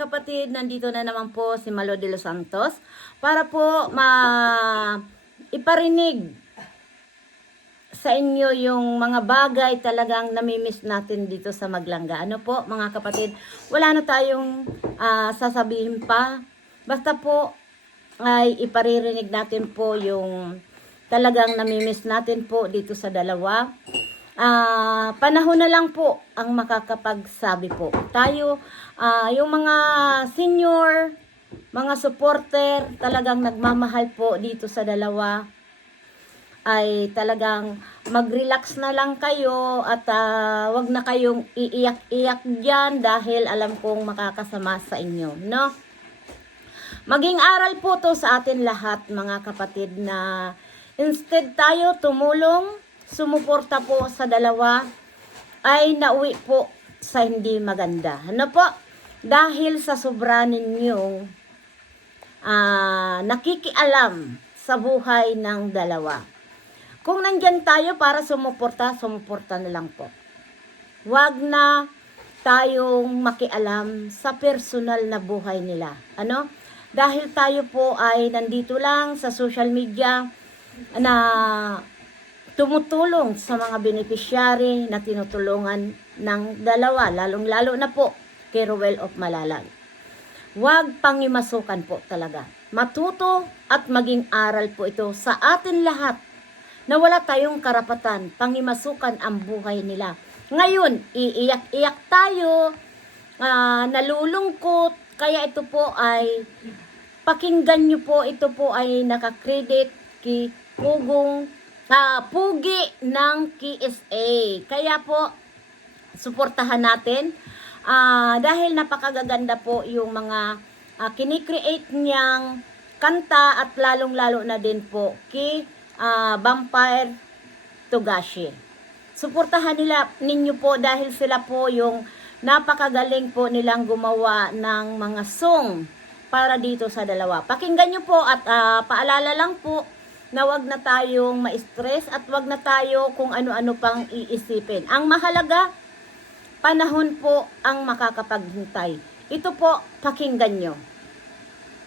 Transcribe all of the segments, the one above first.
kapatid, nandito na naman po si Malo de los Santos para po iparinig sa inyo yung mga bagay talagang namimiss natin dito sa Maglangga. Ano po mga kapatid, wala na tayong sasabihin pa. Basta po ay iparirinig natin po yung talagang namimiss natin po dito sa dalawa. Panahon na lang po ang makakapagsabi po. Tayo, yung mga senior, mga supporter, talagang nagmamahal po dito sa dalawa, ay talagang mag-relax na lang kayo at wag na kayong iiyak-iyak dyan dahil alam kong makakasama sa inyo, no? Maging aral po to sa atin lahat mga kapatid na instead tayo tumulong, sumuporta po sa dalawa, ay nauwi po sa hindi maganda. Ano po? Dahil sa sobra ninyong nakikialam sa buhay ng dalawa. Kung nandyan tayo para sumuporta, sumuporta na lang po. Huwag na tayong makialam sa personal na buhay nila. Ano? Dahil tayo po ay nandito lang sa social media na tumutulong sa mga beneficiary na tinutulungan ng dalawa, lalong-lalo na po kay Ruel of Malalag. Huwag pangimasukan po talaga. Matuto at maging aral po ito sa atin lahat na wala tayong karapatan pangimasukan ang buhay nila. Ngayon, iiyak-iyak tayo, nalulungkot, kaya ito po ay pakinggan nyo po, ito po ay nakakredit kay Pugi ng KSA. Kaya po, suportahan natin. Dahil napakagaganda po yung mga kinikreate niyang kanta at lalong-lalo na din po kay Vampire Togashi. Suportahan ninyo po dahil sila po yung napakagaling po nilang gumawa ng mga song para dito sa dalawa. Pakinggan nyo po at paalala lang po na wag na tayong ma-stress at wag na tayo kung ano-ano pang iisipin. Ang mahalaga, panahon po ang makakapaghintay. Ito po, pakinggan nyo.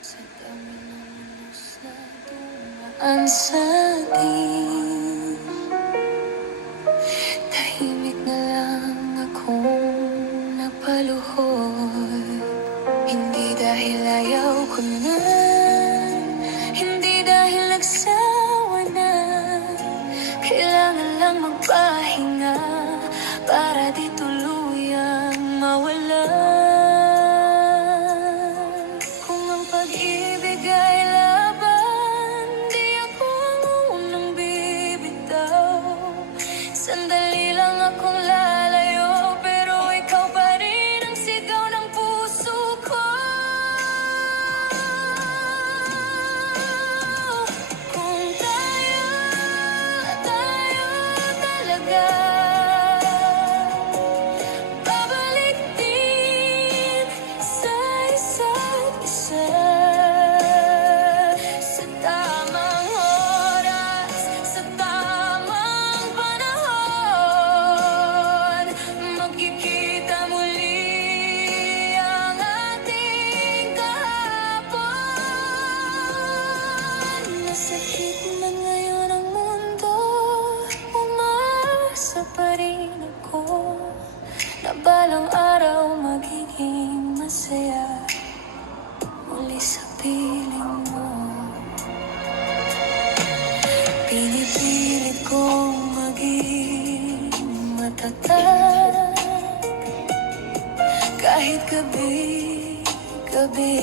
Sa dami ng sa dumaan sa atin, tahimik na lang akong napaluhod. Hindi dahil ayaw ko na, hindi dahil nagsawa na, kailangan lang magpahinga para di tuluyang mawala. Kung ang pag-ibig ay laban, di ako ang unang bibitaw. Sandali lang akong lalayo, pero ikaw pa rin ang sigaw ng puso ko. Kung tayo talaga, babalik din sa isa't isa. Sa tamang oras, sa tamang panahon, magkikita muli ang ating kahapon. Masakit man ngayon ang mundo, umaasa pa rin ako na balang araw magiging masaya muli sa piling mo. Pinipilit kong maging matatag kahit gabi-gabi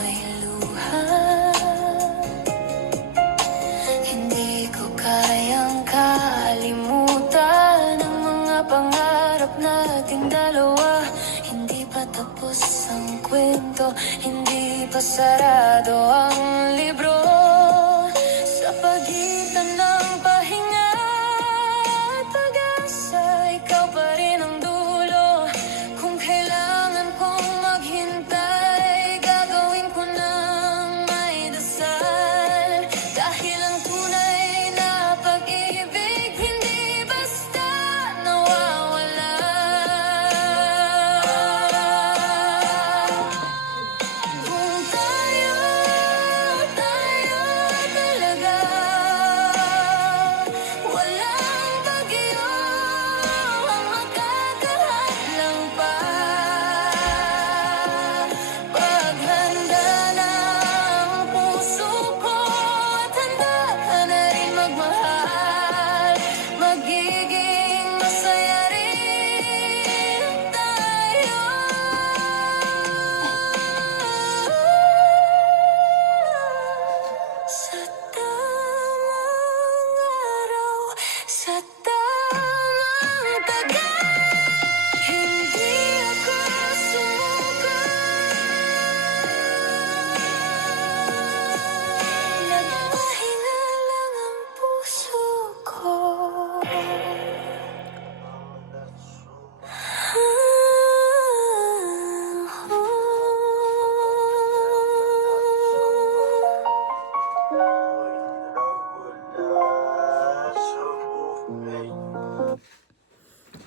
may luha. Hindi ko kayang kalimutan ang mga pangarap nating dalawa. Hindi pa tapos ang kwento, hindi pa sarado ang libro. Sa pagitan ng pahinga at pag-asa, ikaw pa rin ang dulo. Kung kailangan kong maghintay, gagawin ko ng may dasal. Dahil ang tunay na pag-ibig hindi basta nawawala.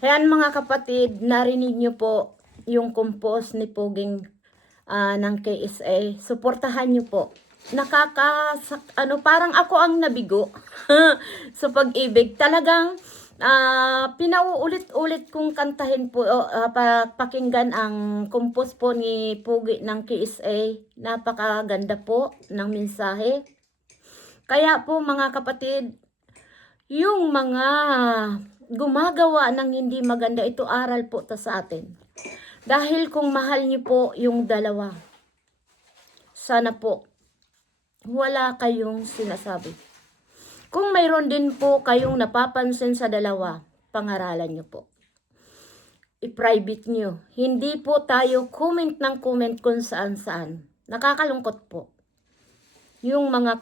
Ayan mga kapatid, narinig nyo po yung compose ni Puging ng KSA. Suportahan nyo po. Parang ako ang nabigo sa pag-ibig. Talagang pinauulit-ulit kong kantahin po, pakinggan ang compose po ni Pugi ng KSA. Napakaganda po ng mensahe. Kaya po mga kapatid, yung mga gumagawa ng hindi maganda, ito aral po ta sa atin. Dahil kung mahal niyo po yung dalawa, sana po wala kayong sinasabi. Kung mayroon din po kayong napapansin sa dalawa, pangaralan niyo po. I-private niyo. Hindi po tayo comment ng comment kung saan-saan. Nakakalungkot po. Yung mga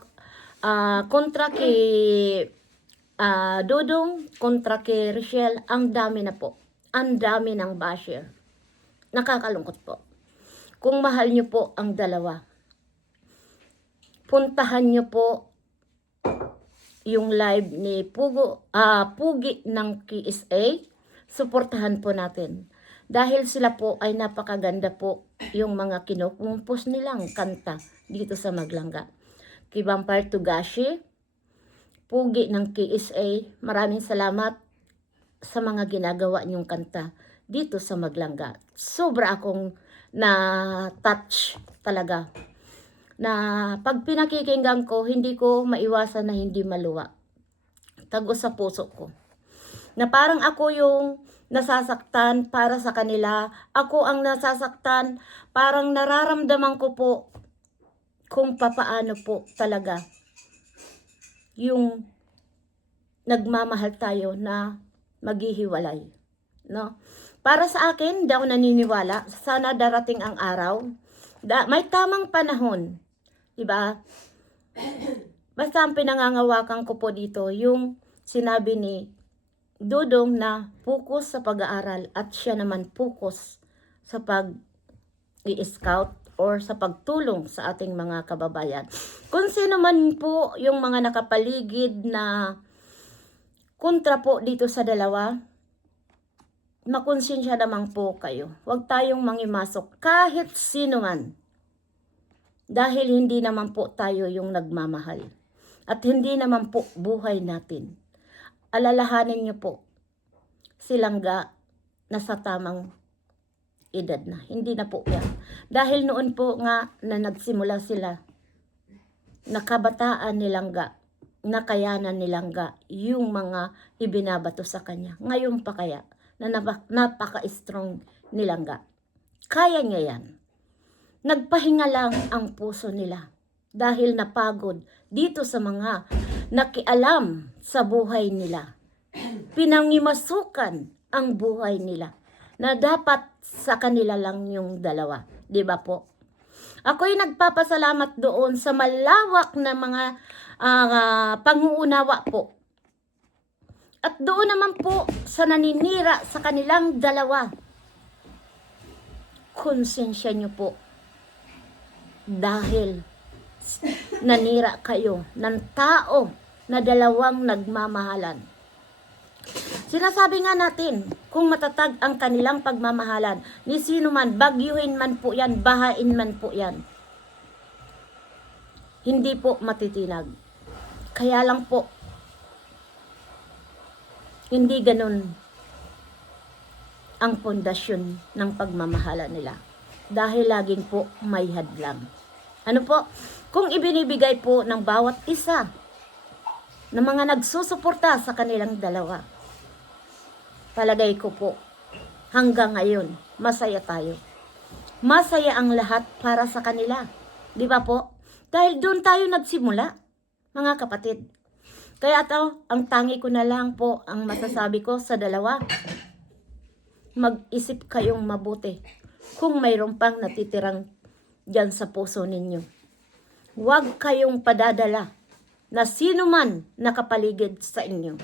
kontra kay Dudong, kontra kay Richelle, ang dami na po. Ang dami ng basher. Nakakalungkot po. Kung mahal niyo po ang dalawa, puntahan niyo po yung live ni Pugi ng KSA. Suportahan po natin. Dahil sila po ay napakaganda po yung mga kinukumpos nilang kanta dito sa Maglangga. Kay Vampire Tugashi, Pugi ng KSA, maraming salamat sa mga ginagawa niyong kanta dito sa Maglangga. Sobra akong na-touch talaga. Na pag pinakikinggan ko, hindi ko maiwasan na hindi maluwa. Tago sa puso ko. Na parang ako yung nasasaktan para sa kanila. Ako ang nasasaktan, parang nararamdaman ko po kung papaano po talaga yung nagmamahal tayo na maghihiwalay. No? Para sa akin, daw naniniwala, sana darating ang araw, may tamang panahon. Diba? Basta ang pinangangawakan ko po dito, yung sinabi ni Dudong na focus sa pag-aaral at siya naman focus sa pag-i-scout or sa pagtulong sa ating mga kababayan. Kung sino man po yung mga nakapaligid na kontra po dito sa dalawa, makonsensya naman po kayo. Huwag tayong mangimasok kahit sino man. Dahil hindi naman po tayo yung nagmamahal. At hindi naman po buhay natin. Alalahanin niyo po, silang nasa tamang edad na. Hindi na po yan. Dahil noon po nga na nagsimula sila, nakabataan nilangga, nakayanan nilangga yung mga ibinabato sa kanya. Ngayon pa kaya na napaka-strong nilangga. Kaya niya yan. Nagpahinga lang ang puso nila dahil napagod dito sa mga nakialam sa buhay nila. Pinangimasukan ang buhay nila na dapat sa kanila lang yung dalawa. Diba po? Ako'y nagpapasalamat doon sa malawak na mga panguunawa po. At doon naman po sa naninira sa kanilang dalawa. Konsensya nyo po. Dahil nanira kayo ng tao na dalawang nagmamahalan. Sinasabi nga natin, kung matatag ang kanilang pagmamahalan, ni sino man, bagyuhin man po yan, bahain man po yan, hindi po matitinag. Kaya lang po, hindi ganun ang pundasyon ng pagmamahalan nila. Dahil laging po may hadlang. Ano po? Kung ibinibigay po ng bawat isa ng mga nagsusuporta sa kanilang dalawa, palagay ko po, hanggang ngayon, masaya tayo. Masaya ang lahat para sa kanila. Di ba po? Dahil doon tayo nagsimula, mga kapatid. Kaya ang tangi ko na lang po, ang masasabi ko sa dalawa, mag-isip kayong mabuti kung mayroon pang natitirang dyan sa puso ninyo. Huwag kayong padadala na sino man nakapaligid sa inyo.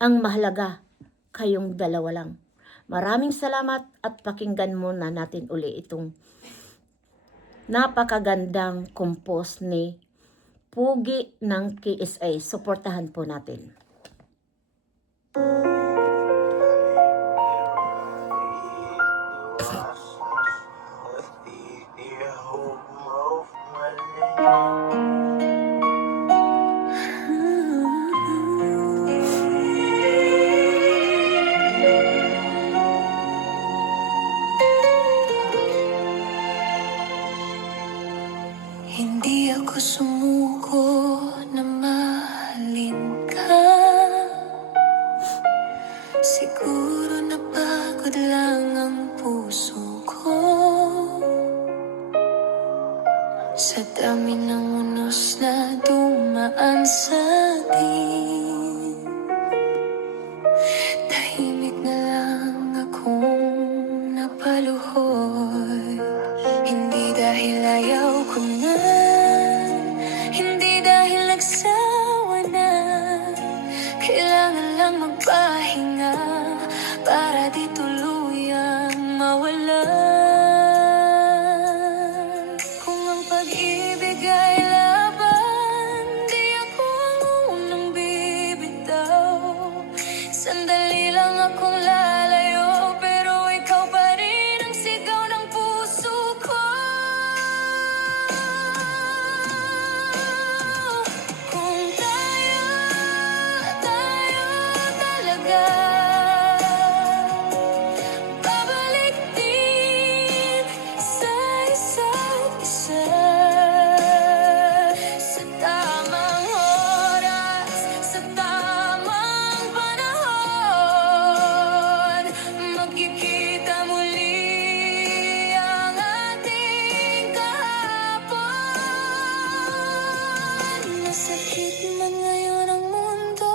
Ang mahalaga, kayong dalawa lang. Maraming salamat at pakinggan muna natin uli itong napakagandang compose ni Pugi ng KSA. Suportahan po natin. Hindi ako sumuko na mahalin ka. Siguro napagod lang ang puso ko sa dami ng unos na dumaan sa akin. Tahimik na lang akong napaluhod. Hindi dahil ayaw ko na, hindi dahil nagsawa na. Kailangan lang magpahinga para di tuluyang mawala. Kung ang pag-ibig ay laban, di ako ang unang bibitaw. Sandali lang akong lalayo, pero ikaw pa rin ang sigaw ng puso ko. Kung tayo talaga, babalik din sa isa't isa. Sa tamang oras, sa tamang panahon, magkikita muli ang ating kahapon. Masakit man ngayon ang mundo,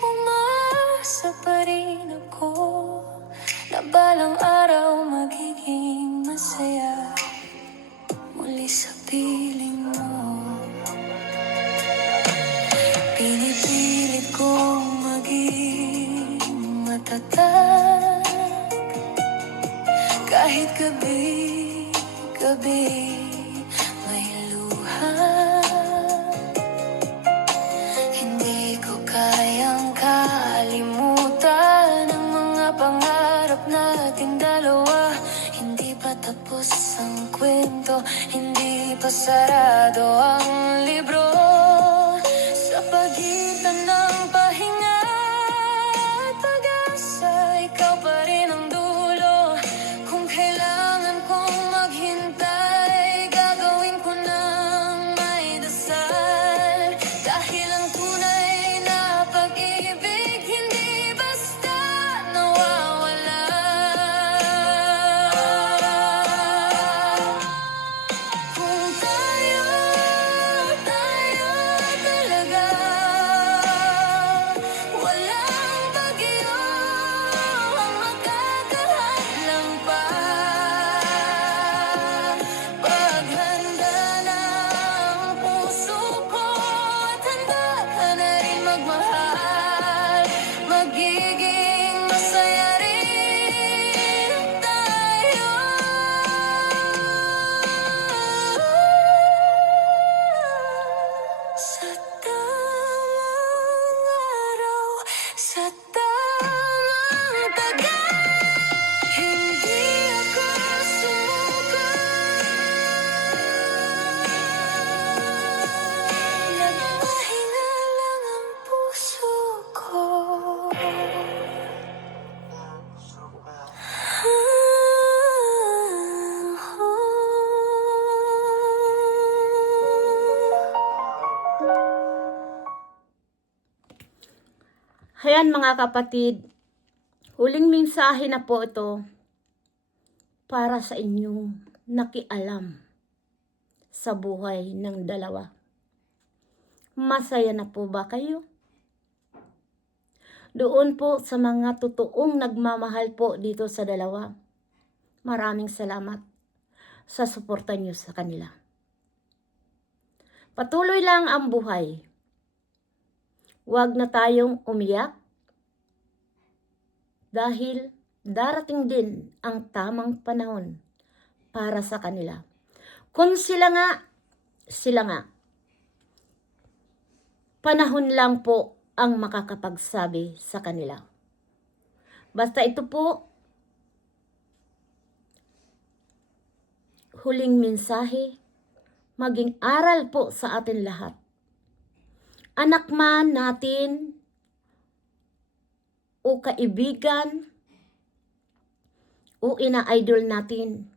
umaasa pa rin ako na balang araw magiging masaya muli sa piling mo. Pinipilit kong maging matatag kahit gabi-gabi may luha. Hindi ko kayang kalimutan ang mga pangarap nating dalawa. Hindi pa tapos ang kwento, hindi pa sarado ang libro. Sa pagitan ng pahinga at pag-asa, ikaw pa rin ang dulo. Kung kailangan kong maghintay, gagawin ko ng may dasal. Dahil ang tunay na pag-ibig hindi basta nawawala. Kung tayo talaga, walang bagyo ang magkakahadlang pa. Paghanda na ang puso ko at handa ka na rin magmahal, magiging masaya rin tayo. Sa tamang araw, sa tamang tagal, hindi ako sumuko. Nagpahinga lang ang puso ko. Ayan mga kapatid, huling mensahe na po ito para sa inyong nakialam sa buhay ng dalawa. Masaya na po ba kayo? Doon po sa mga totoong nagmamahal po dito sa dalawa, maraming salamat sa suporta niyo sa kanila. Patuloy lang ang buhay. Huwag na tayong umiyak dahil darating din ang tamang panahon para sa kanila. Kung sila nga, panahon lang po ang makakapagsabi sa kanila. Basta ito po, huling mensahe, maging aral po sa atin lahat. Anak man natin o kaibigan o ina-idol natin,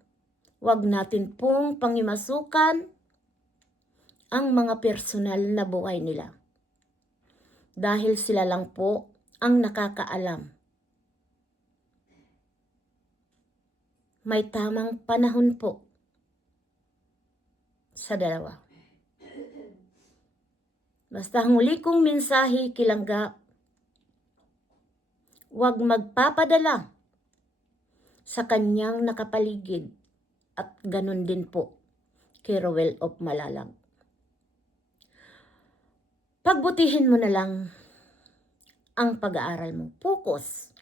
huwag natin pong pangimasukan ang mga personal na buhay nila. Dahil sila lang po ang nakakaalam. May tamang panahon po sa dalawa. Basta ang huli kong mensahe, Kilangga, huwag magpapadala sa kanyang nakapaligid at ganun din po kay Roel of Malalag. Pagbutihin mo na lang ang pag-aaral mo. Focus.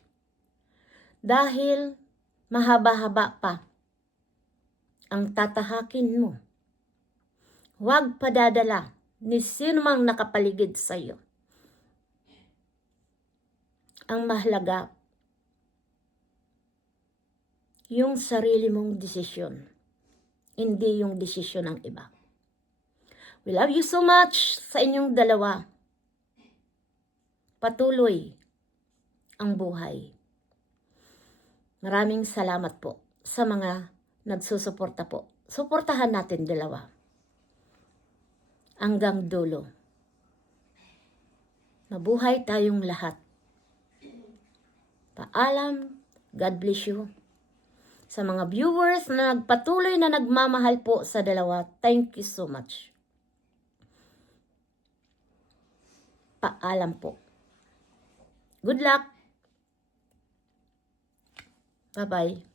Dahil mahaba-haba pa ang tatahakin mo. Huwag padadala ni sino mang nakapaligid sa iyo. Ang mahalaga, yung sarili mong desisyon, hindi yung desisyon ng iba. We love you so much sa inyong dalawa. Patuloy ang buhay. Maraming salamat po sa mga nagsusuporta po. Suportahan natin dalawa hanggang dulo. Mabuhay tayong lahat. Paalam. God bless you. Sa mga viewers na nagpatuloy na nagmamahal po sa dalawa, thank you so much. Paalam po. Good luck. Bye-bye.